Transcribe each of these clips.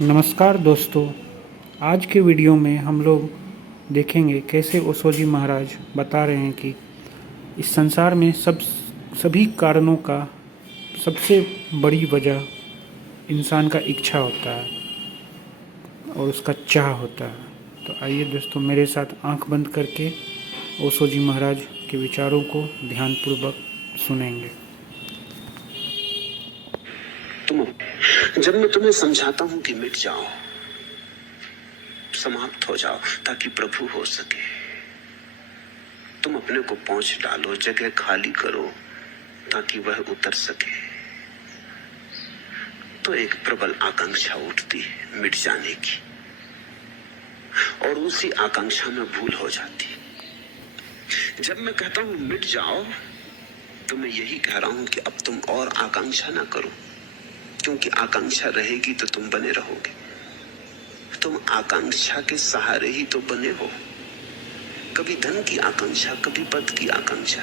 नमस्कार दोस्तों। आज के वीडियो में हम लोग देखेंगे कैसे ओशो जी महाराज बता रहे हैं कि इस संसार में सभी कारणों का सबसे बड़ी वजह इंसान का इच्छा होता है और उसका चाह होता है। तो आइए दोस्तों, मेरे साथ आंख बंद करके ओशो जी महाराज के विचारों को ध्यानपूर्वक सुनेंगे। जब मैं तुम्हें समझाता हूं कि मिट जाओ, समाप्त हो जाओ ताकि प्रभु हो सके, तुम अपने को पहुंच डालो, जगह खाली करो ताकि वह उतर सके, तो एक प्रबल आकांक्षा उठती है मिट जाने की, और उसी आकांक्षा में भूल हो जाती है। जब मैं कहता हूं मिट जाओ, तो मैं यही कह रहा हूं कि अब तुम और आकांक्षा ना करो, क्योंकि आकांक्षा रहेगी तो तुम बने रहोगे। तुम आकांक्षा के सहारे ही तो बने हो, कभी धन की आकांक्षा, कभी पद की आकांक्षा।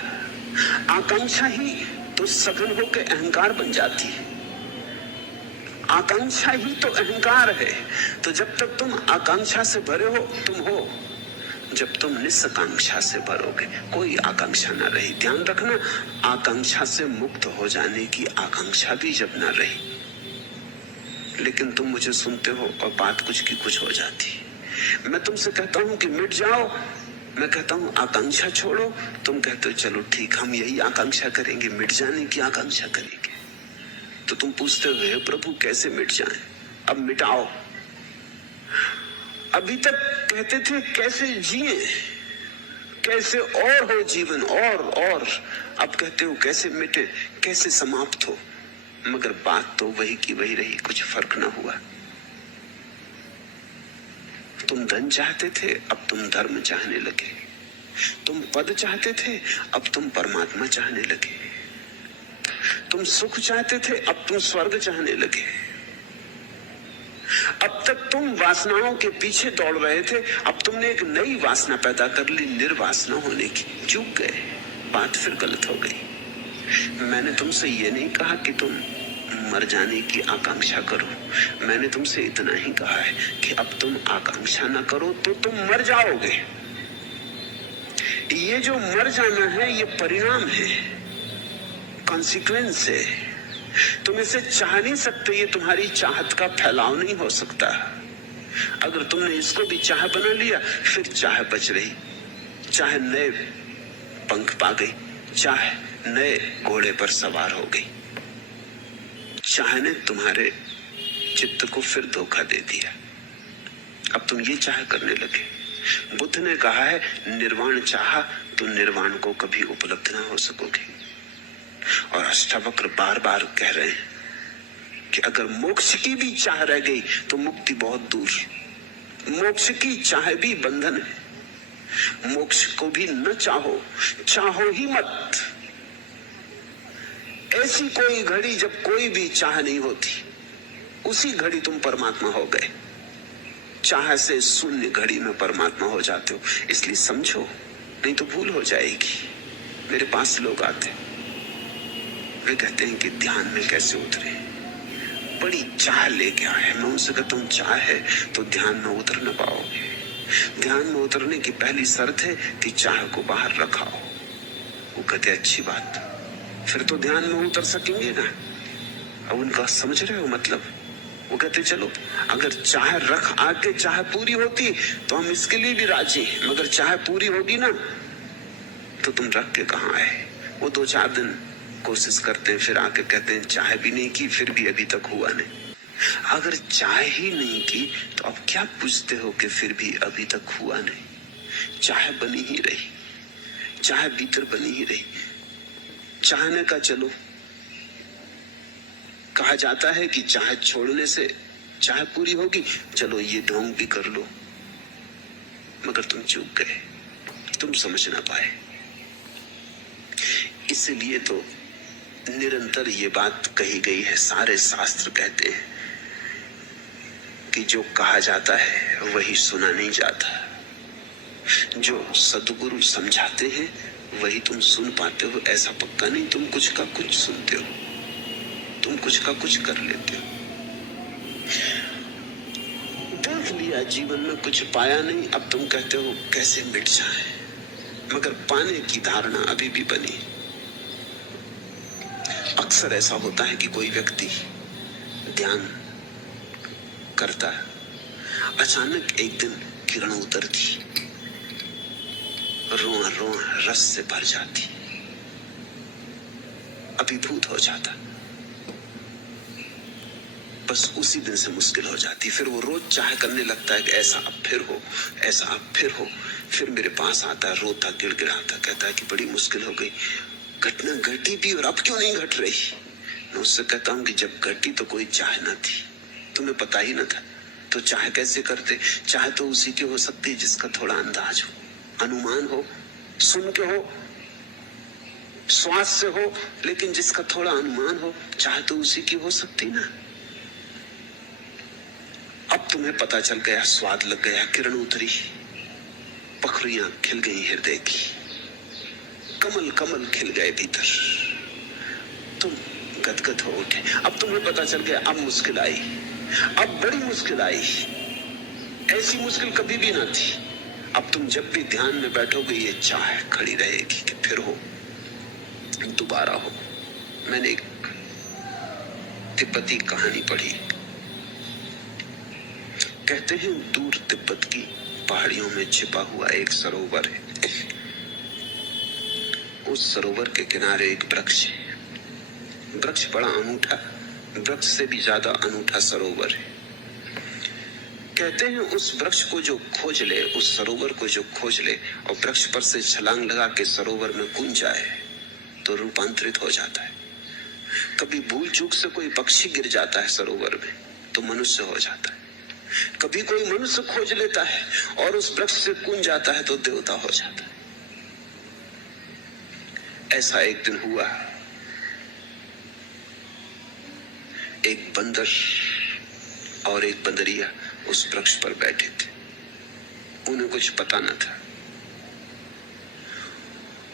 आकांक्षा ही तो सघन होकर अहंकार बन जाती है, आकांक्षा ही तो अहंकार है। तो जब तक तुम आकांक्षा से भरे हो तुम हो, जब तुम निस्आकांक्षा से भरोगे कोई आकांक्षा ना रही। ध्यान रखना, आकांक्षा से मुक्त हो जाने की आकांक्षा भी जब ना रही, लेकिन तुम मुझे सुनते हो और बात कुछ की कुछ हो जाती। मैं तुमसे कहता हूं कि मिट जाओ, मैं कहता हूं आकांक्षा छोड़ो, तुम कहते हो चलो ठीक, हम यही आकांक्षा करेंगे, मिट जाने की आकांक्षा करेंगे। तो तुम पूछते हो हे प्रभु कैसे मिट जाए, अब मिटाओ। अभी तक कहते थे कैसे जिए, कैसे और हो जीवन, और अब कहते हो कैसे मिटे, कैसे समाप्त हो। मगर बात तो वही की वही रही, कुछ फर्क ना हुआ। तुम धन चाहते थे, अब तुम धर्म चाहने लगे। तुम पद चाहते थे, अब तुम परमात्मा चाहने लगे। तुम सुख चाहते थे, अब तुम स्वर्ग चाहने लगे। अब तक तुम वासनाओं के पीछे दौड़ रहे थे, अब तुमने एक नई वासना पैदा कर ली, निर्वासना होने की। चूक गए, बात फिर गलत हो गई। मैंने तुमसे ये नहीं कहा कि तुम मर जाने की आकांक्षा करो, मैंने तुमसे इतना ही कहा है कि अब तुम आकांक्षा ना करो तो तुम मर जाओगे। ये जो मर जाना है ये परिणाम है, कॉन्सिक्वेंस है। तुम इसे चाह नहीं सकते, ये तुम्हारी चाहत का फैलाव नहीं हो सकता। अगर तुमने इसको भी चाह बना लिया, फिर चाह बच रही, चाहे नए पंख पा गई, चाहे नए घोड़े पर सवार हो गई। चाह ने तुम्हारे चित्त को फिर धोखा दे दिया, अब तुम ये चाह करने लगे। बुद्ध ने कहा है निर्वाण चाहा तो निर्वाण को कभी उपलब्ध ना हो सकोगे। और अष्टावक्र बार बार कह रहे हैं कि अगर मोक्ष की भी चाह रह गई तो मुक्ति बहुत दूर है। मोक्ष की चाह भी बंधन है, मोक्ष को भी न चाहो, चाहो ही मत। ऐसी कोई घड़ी जब कोई भी चाह नहीं होती, उसी घड़ी तुम परमात्मा हो गए। चाह से शून्य घड़ी में परमात्मा हो जाते हो। इसलिए समझो, नहीं तो भूल हो जाएगी। मेरे पास लोग आते, वे कहते हैं कि ध्यान में कैसे उतरे, बड़ी चाह लेके आए। मैं उनसे कहता हूं चाह है तो ध्यान में उतर न पाओगे। ध्यान में उतरने की पहली शर्त है कि चाह को बाहर रखाओ। वो कहते अच्छी बात, फिर तो ध्यान में उतर सकेंगे ना। अब उनका समझ रहे हो मतलब? वो कहते चलो अगर चाह रख आके चाह पूरी होती तो हम इसके लिए भी राजी, मगर चाह पूरी होगी ना तो तुम रख के कहां आए। वो 2-4 दिन कोशिश करते हैं, फिर आके कहते हैं चाह भी नहीं की, फिर भी अभी तक हुआ नहीं। अगर चाह ही नहीं की तो अब क्या पूछते हो कि फिर भी अभी तक हुआ नहीं। चाह बनी ही रही, चाह भीतर बनी ही रही। चाहने का चलो, कहा जाता है कि चाह छोड़ने से चाह पूरी होगी, चलो ये ढोंग भी कर लो, मगर तुम चूक गए, तुम समझ ना पाए। इसलिए तो निरंतर ये बात कही गई है, सारे शास्त्र कहते हैं कि जो कहा जाता है वही सुना नहीं जाता, जो सद्गुरु समझाते हैं वही तुम सुन पाते हो। ऐसा पक्का नहीं तुम कुछ का कुछ सुनते हो, तुम कुछ का कुछ कर लेते हो। लिया, जीवन में कुछ पाया नहीं, अब तुम कहते हो कैसे मिट जाए, मगर पाने की धारणा अभी भी बनी। अक्सर ऐसा होता है कि कोई व्यक्ति ध्यान करता है, अचानक एक दिन किरण उतरती, रोआ रोआ रस से भर जाती, अभिभूत हो जाता, बस उसी दिन से मुश्किल हो जाती। फिर वो रोज चाह करने लगता है कि ऐसा अब फिर हो, ऐसा अब फिर हो। फिर मेरे पास आता है, रोता गिड़गिड़ाता, कहता है कि बड़ी मुश्किल हो गई, घटना घटी भी और अब क्यों नहीं घट रही। मैं उससे कहता हूं कि जब घटी तो कोई चाह न थी, तुम्हें पता ही न था, तो चाह कैसे करते। चाह तो उसी की हो सकती जिसका थोड़ा अंदाज हो, अनुमान हो, सुन के हो, श्वास से हो, लेकिन जिसका थोड़ा अनुमान हो, चाह तो उसी की हो सकती ना। अब तुम्हें पता चल गया, स्वाद लग गया, किरण उतरी, पखरियां खिल गई हृदय की, कमल कमल खिल गए भीतर, तुम गदगद हो उठे। अब तुम्हें पता चल गया, अब मुश्किल आई, अब बड़ी मुश्किल आई, ऐसी मुश्किल कभी भी ना थी। अब तुम जब भी ध्यान में बैठोगे, ये चाह खड़ी रहेगी कि फिर हो, दोबारा हो। मैंने एक तिब्बती कहानी पढ़ी, कहते हैं दूर तिब्बत की पहाड़ियों में छिपा हुआ एक सरोवर है। उस सरोवर के किनारे एक वृक्ष है, वृक्ष बड़ा अनूठा, वृक्ष से भी ज्यादा अनूठा सरोवर है। कहते हैं उस वृक्ष को जो खोज ले, उस सरोवर को जो खोज ले और वृक्ष पर से छलांग लगा के सरोवर में कूद जाए तो रूपांतरित हो जाता है। कभी भूल चूक से कोई पक्षी गिर जाता है सरोवर में तो मनुष्य हो जाता है, कभी कोई मनुष्य खोज लेता है और उस वृक्ष से कूद जाता है तो देवता हो जाता है। ऐसा एक दिन हुआ, एक बंदर और एक बंदरिया उस वृक्ष पर बैठे थे। उन्हें कुछ पता न था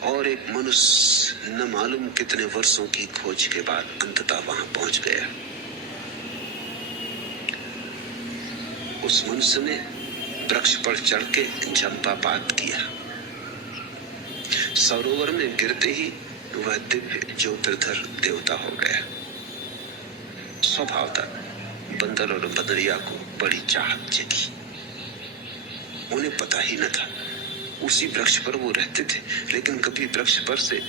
और एक मनुष्य न मालूम कितने वर्षों की खोज के बाद अंततः वहां पहुंच गया। उस मनुष्य ने वृक्ष पर चढ़ के जंपापात किया। सरोवर में गिरते ही वह दिव्य ज्योतिर्धर देवता हो गया। स्वभाव था बंदर और बंदरिया को बड़ी चाहत जगी। उन्हें पता ही न था, उसी वृक्ष पर वो रहते थे, लेकिन कभी वृक्ष पर से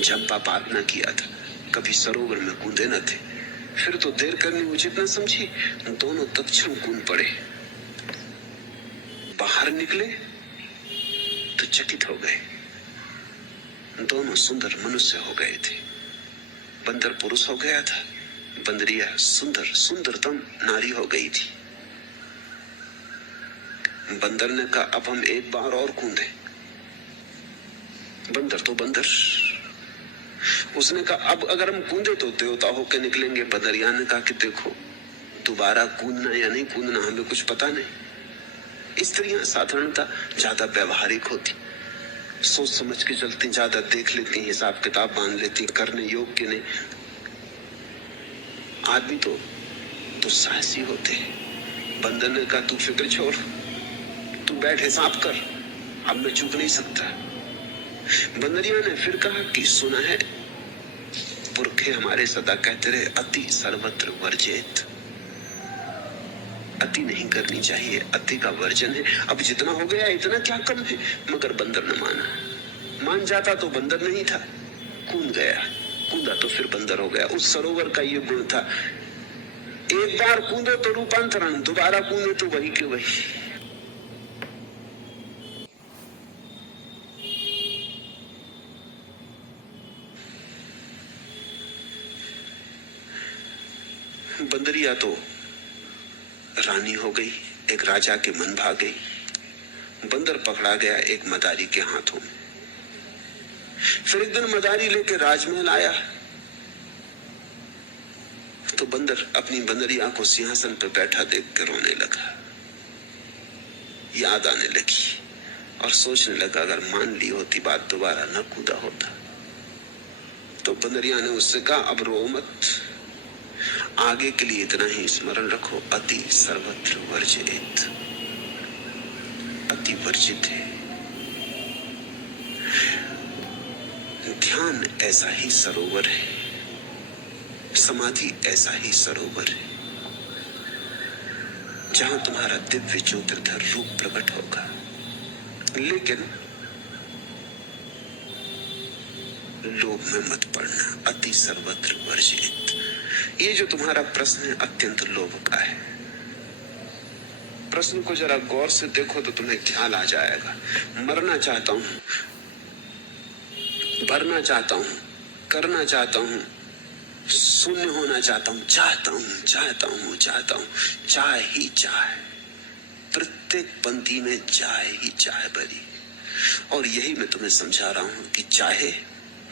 जंपापात न किया था, कभी सरोवर में कूदे न थे। फिर तो देर करनी उचित न समझी, दोनों तत्क्षण कूद पड़े। बाहर निकले तो चकित हो गए, दोनों सुंदर मनुष्य हो गए थे। बंदर पुरुष हो गया था, बंदरिया सुंदरतम नारी हो गई थी। बंदर ने कहा अब हम एक बार और कूदे। बंदर तो बंदर, उसने कहा अब अगर हम कूदे तो देवता होकर निकलेंगे। बंदरिया ने कहा कि देखो, दोबारा कूदना या नहीं कूदना हमें कुछ पता नहीं। स्त्रियां साधारणतः ज्यादा व्यवहारिक होती, सोच समझ के चलती, ज्यादा देख लेती, हिसाब किताब बांध लेती, करने योग्य नहीं। आदमी तो दुस्साहसी होते हैं। बंदर ने कहा तू फिक्र छोड़, तू बैठ हिसाब कर, अब मैं चूक नहीं सकता। बंदरिया ने फिर कहा कि सुना है पुरखे हमारे सदा कहते रहे अति सर्वत्र वर्जित, अति नहीं करनी चाहिए, अति का वर्जन है। अब जितना हो गया इतना क्या कम है। मगर बंदर न माना, मान जाता तो बंदर नहीं था, कूद गया, कूदा तो फिर बंदर हो गया। उस सरोवर का ये गुण था, एक बार कूदो तो रूपांतरण, दोबारा कूदे तो वही के वही। बंदरिया तो रानी हो गई, एक राजा के मन भाग गई। बंदर पकड़ा गया एक मदारी के हाथों में। फिर एक दिन मदारी लेके राजमहल आया तो बंदर अपनी बंदरिया को सिंहासन पर बैठा देख कर रोने लगा। याद आने लगी और सोचने लगा अगर मान ली होती बात दोबारा न कूदा होता। तो बंदरिया ने उससे कहा अब रो मत, आगे के लिए इतना ही स्मरण रखो, अति सर्वत्र वर्जित, अति वर्जित है। ध्यान ऐसा ही सरोवर है, समाधि ऐसा ही सरोवर है जहां तुम्हारा दिव्य ज्योतिर्धर रूप प्रकट होगा। लेकिन लोभ में मत पड़ना, अति सर्वत्र वर्जित। ये जो तुम्हारा प्रश्न है अत्यंत लोभ का है। प्रश्न को जरा गौर से देखो तो तुम्हें ख्याल आ जाएगा। मरना चाहता हूं, भरना चाहता हूं, करना चाहता हूं, शून्य होना चाहता हूं, चाहता हूं, चाहता हूं, चाहता हूं, चाह ही चाह, प्रत्येक पंक्ति में चाह ही चाह भरी। और यही मैं तुम्हें समझा रहा हूं कि चाहे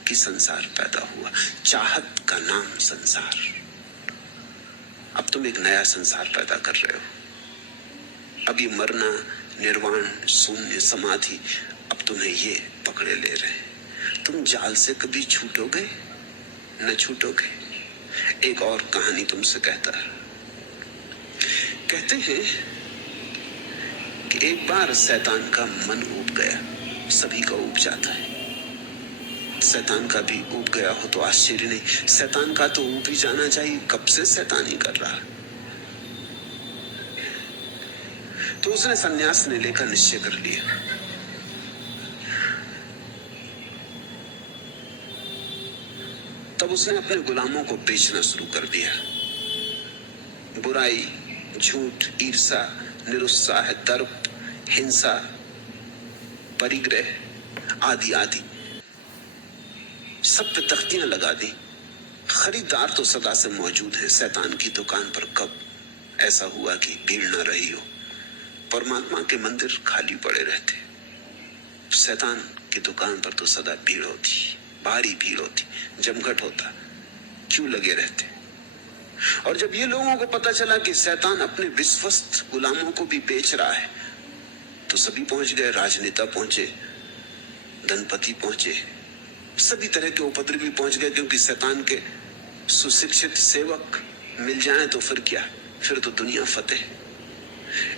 कि संसार पैदा हुआ, चाहत का नाम संसार। अब तुम एक नया संसार पैदा कर रहे हो। अब ये मरना, निर्वाण, शून्य, समाधि, अब तुम्हें ये पकड़े ले रहे हैं। तुम जाल से कभी छूटोगे न छूटोगे। एक और कहानी तुमसे कहता है। कहते हैं कि एक बार शैतान का मन ऊब गया। सभी का ऊब जाता है, शैतान का भी ऊब गया हो तो आश्चर्य नहीं। शैतान का तो ऊब ही जाना चाहिए, कब से शैतानी कर रहा। तो उसने संन्यास ने लेकर निश्चय कर लिया। तब उसने अपने गुलामों को बेचना शुरू कर दिया। बुराई, झूठ, ईर्ष्या, निरुत्साह, दर्प, हिंसा, परिग्रह आदि आदि सब पे तख्तियां लगा दी। खरीदार तो सदा से मौजूद है। शैतान की दुकान पर कब ऐसा हुआ कि भीड़ न रही हो। परमात्मा के मंदिर खाली पड़े रहते, शैतान की दुकान पर तो सदा भीड़ होती, भारी भीड़ होती, जमघट होता, क्यों लगे रहते। और जब ये लोगों को पता चला कि शैतान अपने विश्वस्त गुलामों को भी बेच रहा है तो सभी पहुंच गए। राजनेता पहुंचे, धनपति पहुंचे, सभी तरह के उपद्रवी पहुंच गए, क्योंकि शैतान के सुशिक्षित सेवक मिल जाएं तो फिर क्या, फिर तो दुनिया फतेह।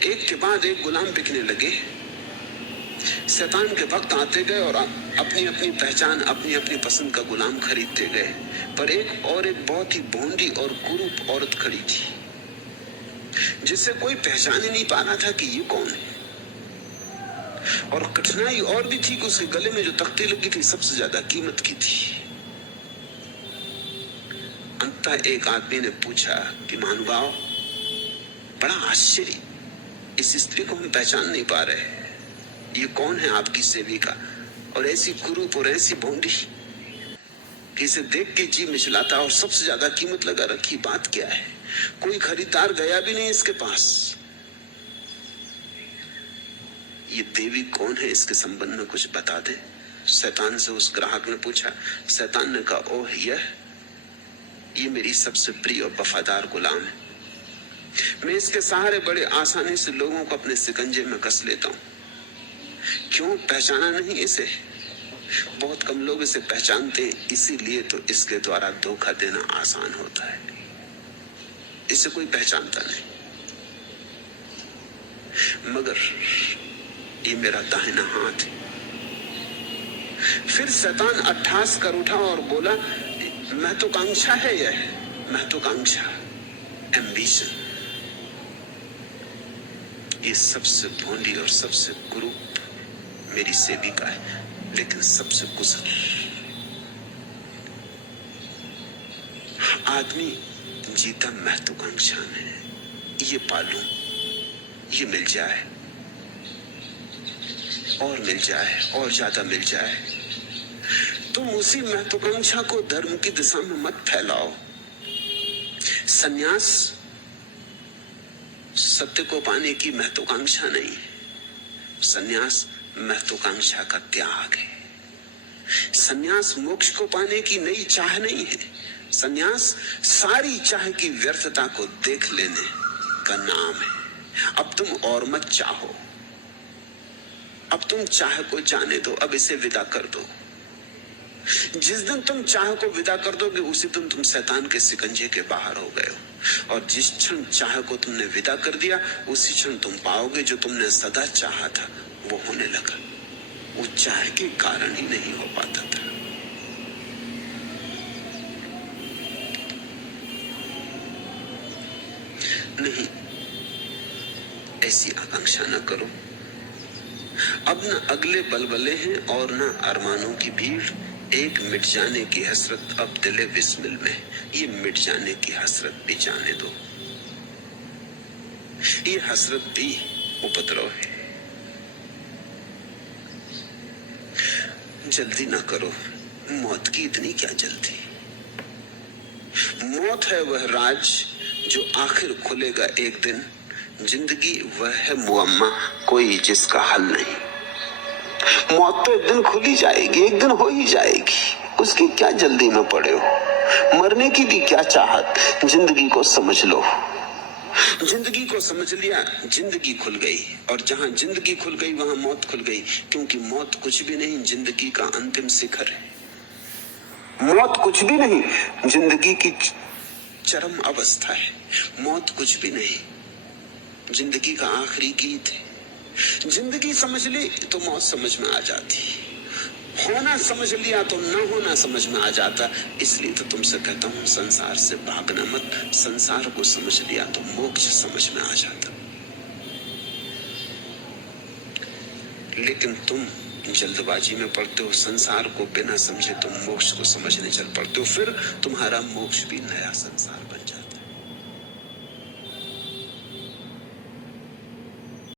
एक के बाद एक गुलाम बिकने लगे। शैतान के भक्त आते गए और अपनी अपनी पहचान, अपनी अपनी पसंद का गुलाम खरीदते गए। पर एक बहुत ही भोंडी और कुरूप औरत खड़ी थी जिसे कोई पहचान ही नहीं पा रहा था कि ये कौन है। और कठिनाई और भी थी कि उसके गले में जो तख्ती लगी थी सबसे ज्यादा कीमत की थी। अंततः एक आदमी ने पूछा कि महानुभाव, बड़ा आश्चर्य, इस स्त्री को हम पहचान नहीं पा रहे, ये कौन है आपकी सेविका, और ऐसी कुरूप और ऐसी भोंडी कि इसे देख के जी मिचलाता और सबसे ज्यादा कीमत लगा रखी। बात क्या है? कोई खरीदार गया भी नहीं इसके पास। ये देवी कौन है, इसके संबंध में कुछ बता दे। शैतान से उस ग्राहक ने पूछा। शैतान ने कहा, ओह, ये मेरी सबसे प्रिय और वफादार गुलाम है। मैं इसके सहारे बड़े आसानी से लोगों को अपने शिकंजे में कस लेता हूं। क्यों पहचाना नहीं इसे? बहुत कम लोग इसे पहचानते, इसीलिए तो इसके द्वारा धोखा देना आसान होता है। इसे कोई पहचानता नहीं। मगर ये मेरा दाहिना हाथ है। फिर शैतान अट्ठास कर उठा और बोला, महत्वाकांक्षा है यह, महत्वाकांक्षा, एम्बिशन। ये सबसे भोंडी और सबसे कुरूप मेरी सेविका है, लेकिन सबसे कुशल। आदमी जीता महत्वाकांक्षा में, ये पालूं, ये मिल जाए और मिल जाए और ज्यादा मिल जाए। तुम उसी महत्वाकांक्षा को धर्म की दिशा में मत फैलाओ। सन्यास सत्य को पाने की महत्वाकांक्षा नहीं, सन्यास महत्वाकांक्षा का त्याग है। सन्यास मोक्ष को पाने की नई चाह नहीं है। सन्यास सारी चाह की व्यर्थता को देख लेने का नाम है। अब तुम और मत चाहो, अब तुम चाह को जाने दो, अब इसे विदा कर दो। जिस दिन तुम चाह को विदा कर दोगे उसी दिन तुम शैतान के सिकंजे के बाहर हो गए हो। और जिस क्षण चाह को तुमने विदा कर दिया उसी क्षण तुम पाओगे जो तुमने सदा चाहा था वो होने लगा। वो चाह के कारण ही नहीं हो पाता था। नहीं, ऐसी आकांक्षा न करो। अब न अगले बलबले हैं और न अरमानों की भीड़। एक मिट जाने की हसरत अब दिले बिस्मिल में। ये मिट जाने की हसरत भी जाने दो। ये हसरत भी उपद्रव है। जल्दी ना करो। मौत की इतनी क्या जल्दी? मौत है वह राज जो आखिर खुलेगा एक दिन। जिंदगी वह है मुअम्मा कोई जिसका हल नहीं। मौत तो एक दिन खुली जाएगी, एक दिन हो ही जाएगी। उसकी क्या जल्दी में पड़े हो? मरने की भी क्या चाहत? जिंदगी को समझ लो। जिंदगी को समझ लिया, जिंदगी खुल गई। और जहां जिंदगी खुल गई वहां मौत खुल गई। क्योंकि मौत कुछ भी नहीं, जिंदगी का अंतिम शिखर है। मौत कुछ भी नहीं, जिंदगी की चरम अवस्था है। मौत कुछ भी नहीं, जिंदगी का आखिरी गीत है। जिंदगी समझ ली तो मौत समझ में आ जाती। होना समझ लिया तो न होना समझ में आ जाता। इसलिए तो तुमसे कहता हूं संसार से भागना मत। संसार को समझ लिया तो मोक्ष समझ में आ जाता। लेकिन तुम जल्दबाजी में पड़ते हो। संसार को बिना समझे तुम मोक्ष को समझने चल पड़ते हो। फिर तुम्हारा मोक्ष भी नया संसार बन जाता।